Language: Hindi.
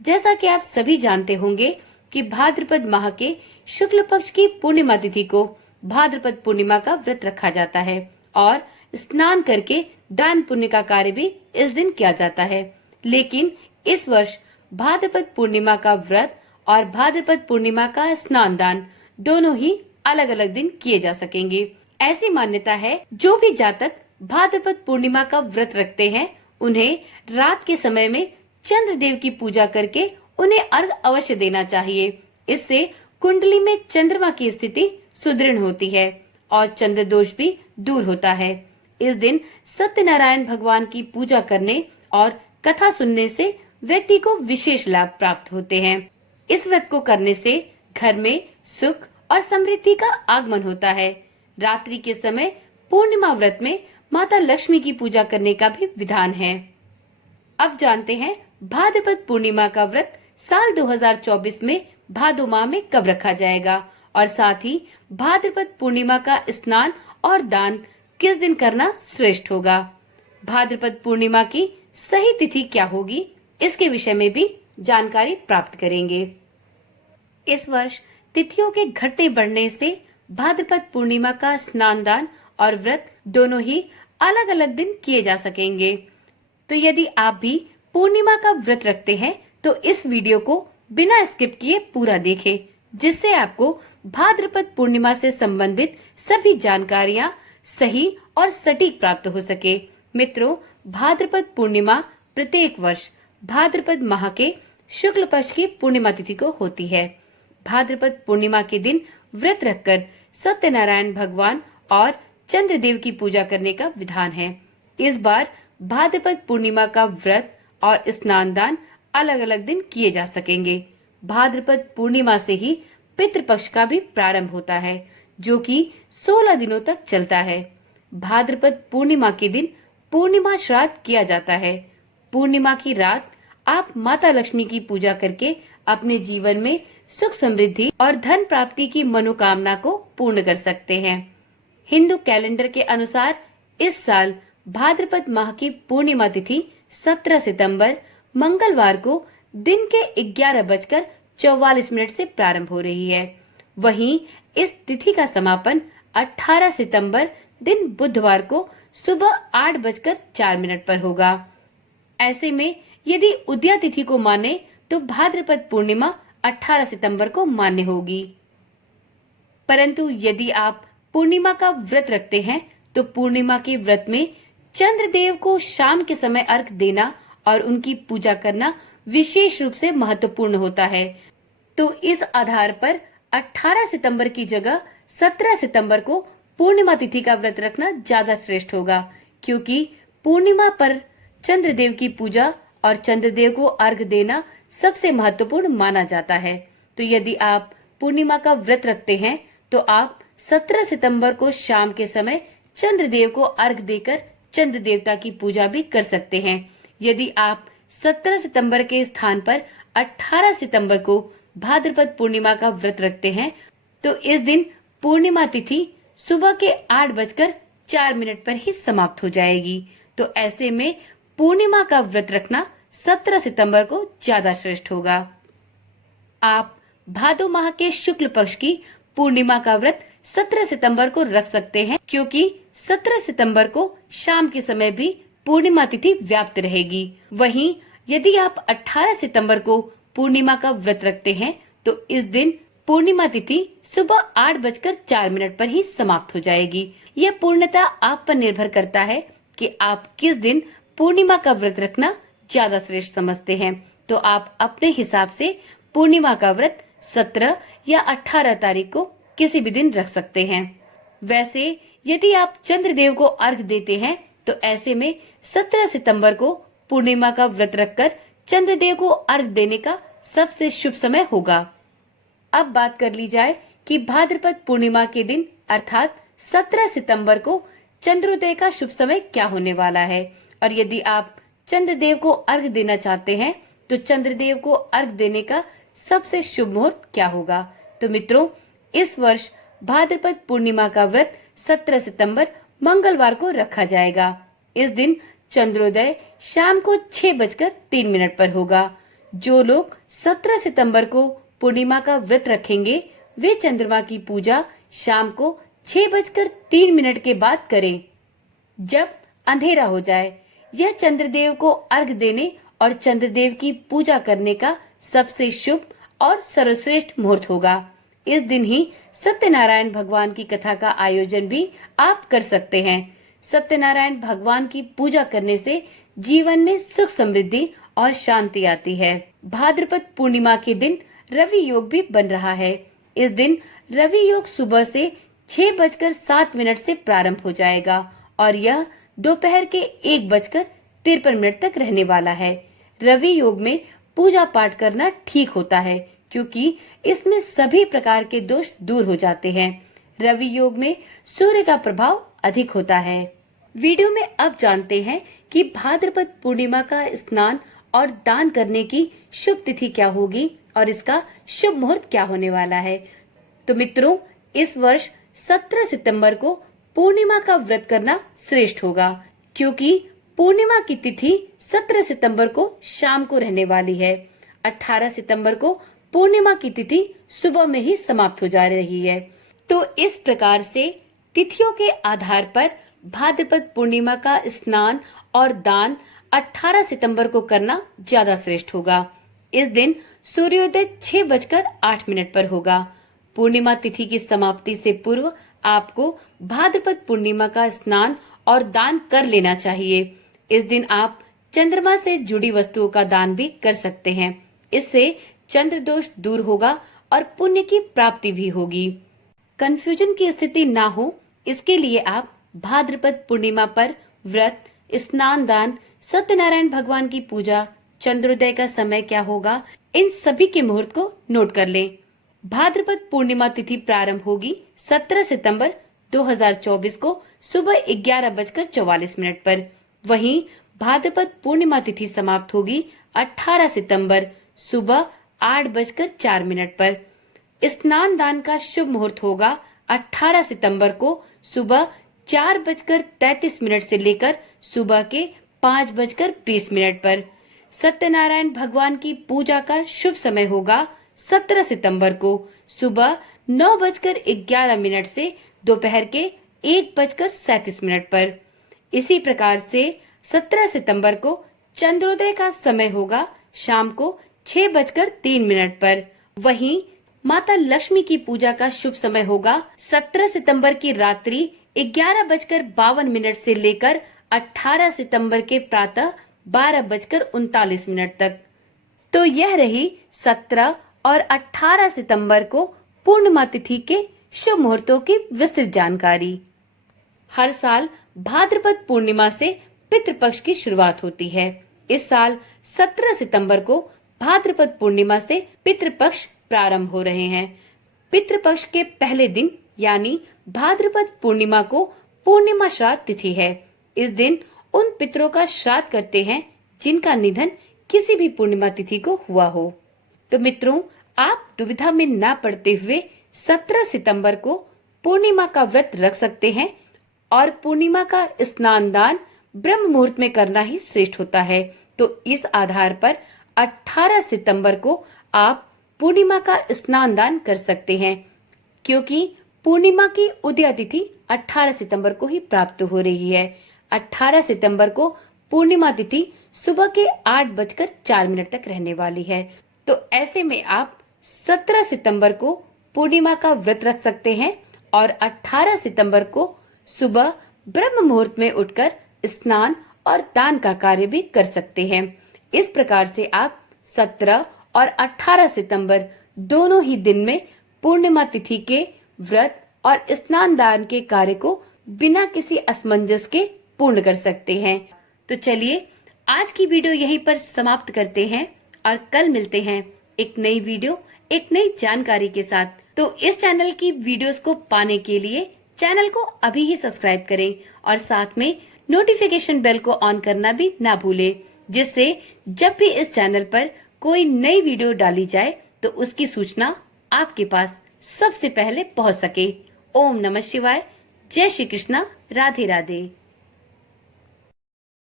जैसा कि आप सभी जानते होंगे कि भाद्रपद माह के शुक्ल पक्ष की पूर्णिमा तिथि को भाद्रपद पूर्णिमा का व्रत रखा जाता है और स्नान करके दान पुण्य का कार्य भी इस दिन किया जाता है। लेकिन इस वर्ष भाद्रपद पूर्णिमा का व्रत और भाद्रपद पूर्णिमा का स्नान दान दोनों ही अलग अलग दिन किए जा सकेंगे। ऐसी मान्यता है जो भी जातक भाद्रपद पूर्णिमा का व्रत रखते हैं उन्हें रात के समय में चंद्र देव की पूजा करके उन्हें अर्घ अवश्य देना चाहिए। इससे कुंडली में चंद्रमा की स्थिति सुदृढ़ होती है और चंद्र दोष भी दूर होता है। इस दिन सत्यनारायण भगवान की पूजा करने और कथा सुनने से व्यक्ति को विशेष लाभ प्राप्त होते हैं। इस व्रत को करने से घर में सुख और समृद्धि का आगमन होता है। रात्रि के समय पूर्णिमा व्रत में माता लक्ष्मी की पूजा करने का भी विधान है। अब जानते हैं भाद्रपद पूर्णिमा का व्रत साल 2024 में भादो माह में कब रखा जाएगा और साथ ही भाद्रपद पूर्णिमा का स्नान और दान किस दिन करना श्रेष्ठ होगा। भाद्रपद पूर्णिमा की सही तिथि क्या होगी, इसके विषय में भी जानकारी प्राप्त करेंगे। इस वर्ष तिथियों के घटने बढ़ने से भाद्रपद पूर्णिमा का स्नान दान और व्रत दोनों ही अलग अलग दिन किए जा सकेंगे। तो यदि आप भी पूर्णिमा का व्रत रखते हैं तो इस वीडियो को बिना स्किप किए पूरा देखें, जिससे आपको भाद्रपद पूर्णिमा से संबंधित सभी जानकारियां सही और सटीक प्राप्त हो सके। मित्रों, भाद्रपद पूर्णिमा प्रत्येक वर्ष भाद्रपद माह के शुक्ल पक्ष की पूर्णिमा तिथि को होती है। भाद्रपद पूर्णिमा के दिन व्रत रखकर सत्यनारायण भगवान और चंद्रदेव की पूजा करने का विधान है। इस बार भाद्रपद पूर्णिमा का व्रत और स्नान दान अलग अलग दिन किए जा सकेंगे। भाद्रपद पूर्णिमा से ही पितृपक्ष का भी प्रारंभ होता है, जो कि 16 दिनों तक चलता है। भाद्रपद पूर्णिमा के दिन पूर्णिमा श्राद्ध किया जाता है। पूर्णिमा की रात आप माता लक्ष्मी की पूजा करके अपने जीवन में सुख समृद्धि और धन प्राप्ति की मनोकामना को पूर्ण कर सकते हैं। हिंदू कैलेंडर के अनुसार इस साल भाद्रपद माह की पूर्णिमा तिथि 17 सितंबर मंगलवार को दिन के 11:44 से प्रारंभ हो रही है। वहीं इस तिथि का समापन 18 सितंबर दिन बुधवार को सुबह 8:04 पर होगा। ऐसे में यदि उदया तिथि को माने तो भाद्रपद पूर्णिमा 18 सितंबर को मान्य होगी। परंतु यदि आप पूर्णिमा का व्रत रखते हैं तो पूर्णिमा के व्रत में चंद्रदेव को शाम के समय अर्घ देना और उनकी पूजा करना विशेष रूप से महत्वपूर्ण होता है। तो इस आधार पर 18 सितंबर की जगह 17 सितंबर को पूर्णिमा तिथि का व्रत रखना ज्यादा श्रेष्ठ होगा, क्योंकि पूर्णिमा पर चंद्रदेव की पूजा और चंद्रदेव को अर्घ देना सबसे महत्वपूर्ण माना जाता है। तो यदि आप पूर्णिमा का व्रत रखते हैं तो आप 17 सितंबर को शाम के समय चंद्रदेव को अर्घ देकर चंद्र देवता की पूजा भी कर सकते हैं। यदि आप 17 सितंबर के स्थान पर 18 सितंबर को भाद्रपद पूर्णिमा का व्रत रखते हैं तो इस दिन पूर्णिमा तिथि सुबह के 8:04 पर ही समाप्त हो जाएगी। तो ऐसे में पूर्णिमा का व्रत रखना 17 सितंबर को ज्यादा श्रेष्ठ होगा। आप भादो माह के शुक्ल पक्ष की पूर्णिमा का व्रत 17 सितंबर को रख सकते हैं, क्योंकि 17 सितंबर को शाम के समय भी पूर्णिमा तिथि व्याप्त रहेगी। वहीं यदि आप 18 सितंबर को पूर्णिमा का व्रत रखते हैं तो इस दिन पूर्णिमा तिथि सुबह 8:04 पर ही समाप्त हो जाएगी। यह पूर्णतः आप पर निर्भर करता है कि आप किस दिन पूर्णिमा का व्रत रखना ज्यादा श्रेष्ठ समझते हैं। तो आप अपने हिसाब से पूर्णिमा का व्रत 17 या 18 तारीख को किसी भी दिन रख सकते हैं। वैसे यदि आप चंद्रदेव को अर्घ देते हैं तो ऐसे में 17 सितंबर को पूर्णिमा का व्रत रखकर चंद्रदेव को अर्घ देने का सबसे शुभ समय होगा। अब बात कर ली जाए कि भाद्रपद पूर्णिमा के दिन अर्थात 17 सितंबर को चंद्रोदय का शुभ समय क्या होने वाला है, और यदि आप चंद्रदेव को अर्घ देना चाहते हैं तो चंद्रदेव को अर्घ देने का सबसे शुभ मुहूर्त क्या होगा। तो मित्रों, इस वर्ष भाद्रपद पूर्णिमा का व्रत 17 सितंबर मंगलवार को रखा जाएगा। इस दिन चंद्रोदय शाम को 6:03 पर होगा। जो लोग 17 सितंबर को पूर्णिमा का व्रत रखेंगे वे चंद्रमा की पूजा शाम को 6:03 के बाद करें, जब अंधेरा हो जाए। यह चंद्रदेव को अर्घ देने और चंद्रदेव की पूजा करने का सबसे शुभ और सर्वश्रेष्ठ मुहूर्त होगा। इस दिन ही सत्यनारायण भगवान की कथा का आयोजन भी आप कर सकते हैं। सत्यनारायण भगवान की पूजा करने से जीवन में सुख समृद्धि और शांति आती है। भाद्रपद पूर्णिमा के दिन रवि योग भी बन रहा है। इस दिन रवि योग सुबह से 6:07 से प्रारंभ हो जाएगा और यह दोपहर के 1:53 तक रहने वाला है। रवि योग में पूजा पाठ करना ठीक होता है क्योंकि इसमें सभी प्रकार के दोष दूर हो जाते हैं। रवि योग में सूर्य का प्रभाव अधिक होता है। वीडियो में अब जानते हैं कि भाद्रपद पूर्णिमा का स्नान और दान करने की शुभ तिथि क्या होगी और इसका शुभ मुहूर्त क्या होने वाला है। तो मित्रों, इस वर्ष 17 सितंबर को पूर्णिमा का व्रत करना श्रेष्ठ होगा क्योंकि पूर्णिमा की तिथि 17 सितंबर को शाम को रहने वाली है। 18 सितंबर को पूर्णिमा की तिथि सुबह में ही समाप्त हो जा रही है। तो इस प्रकार से तिथियों के आधार पर भाद्रपद पूर्णिमा का स्नान और दान 18 सितंबर को करना ज्यादा श्रेष्ठ होगा। इस दिन सूर्योदय 6:08 पर होगा। पूर्णिमा तिथि की समाप्ति से पूर्व आपको भाद्रपद पूर्णिमा का स्नान और दान कर लेना चाहिए। इस दिन आप चंद्रमा से जुड़ी वस्तुओं का दान भी कर सकते हैं। इससे चंद्र दोष दूर होगा और पुण्य की प्राप्ति भी होगी। कंफ्यूजन की स्थिति ना हो इसके लिए आप भाद्रपद पूर्णिमा पर व्रत, स्नान दान, सत्यनारायण भगवान की पूजा, चंद्रोदय का समय क्या होगा, इन सभी के मुहूर्त को नोट कर लें। भाद्रपद पूर्णिमा तिथि प्रारंभ होगी 17 सितंबर 2024 को सुबह 11:44 पर। वहीं भाद्रपद पूर्णिमा तिथि समाप्त होगी 18 सितंबर सुबह 8:04 पर। स्नान दान का शुभ मुहूर्त होगा 18 सितंबर को सुबह 4:33 से लेकर सुबह के 5:20 पर। सत्यनारायण भगवान की पूजा का शुभ समय होगा 17 सितंबर को सुबह 9:11 से दोपहर के 1:37 पर। इसी प्रकार से 17 सितंबर को चंद्रोदय का समय होगा शाम को 6:03 पर। वहीं माता लक्ष्मी की पूजा का शुभ समय होगा 17 सितंबर की रात्रि 11:52 से लेकर 18 सितंबर के प्रातः 12:39 तक। तो यह रही 17 और 18 सितंबर को पूर्णिमा तिथि के शुभ मुहूर्तों की विस्तृत जानकारी। हर साल भाद्रपद पूर्णिमा से पितृपक्ष की शुरुआत होती है। इस साल 17 सितंबर को भाद्रपद पूर्णिमा से पितृपक्ष प्रारंभ हो रहे हैं। पितृपक्ष के पहले दिन यानी भाद्रपद पूर्णिमा को पूर्णिमा श्राद्ध तिथि है। इस दिन उन पितरों का श्राद्ध करते हैं जिनका निधन किसी भी पूर्णिमा तिथि को हुआ हो। तो मित्रों, आप दुविधा में ना पड़ते हुए 17 सितंबर को पूर्णिमा का व्रत रख सकते हैं और पूर्णिमा का स्नान दान ब्रह्म मुहूर्त में करना ही श्रेष्ठ होता है। तो इस आधार पर 18 सितंबर को आप पूर्णिमा का स्नान दान कर सकते हैं क्योंकि पूर्णिमा की उदय तिथि 18 सितंबर को ही प्राप्त हो रही है। 18 सितंबर को पूर्णिमा तिथि सुबह के 8:04 तक रहने वाली है। तो ऐसे में आप 17 सितंबर को पूर्णिमा का व्रत रख सकते हैं और 18 सितंबर को सुबह ब्रह्म मुहूर्त में उठकर स्नान और दान का कार्य भी कर सकते हैं। इस प्रकार से आप 17 और 18 सितंबर दोनों ही दिन में पूर्णिमा तिथि के व्रत और स्नान दान के कार्य को बिना किसी असमंजस के पूर्ण कर सकते हैं। तो चलिए आज की वीडियो यहीं पर समाप्त करते हैं और कल मिलते हैं एक नई वीडियो, एक नई जानकारी के साथ। तो इस चैनल की वीडियोस को पाने के लिए चैनल को अभी ही सब्सक्राइब करें और साथ में नोटिफिकेशन बेल को ऑन करना भी ना भूलें, जिससे जब भी इस चैनल पर कोई नई वीडियो डाली जाए तो उसकी सूचना आपके पास सबसे पहले पहुंच सके। ओम नमः शिवाय। जय श्री कृष्णा। राधे राधे।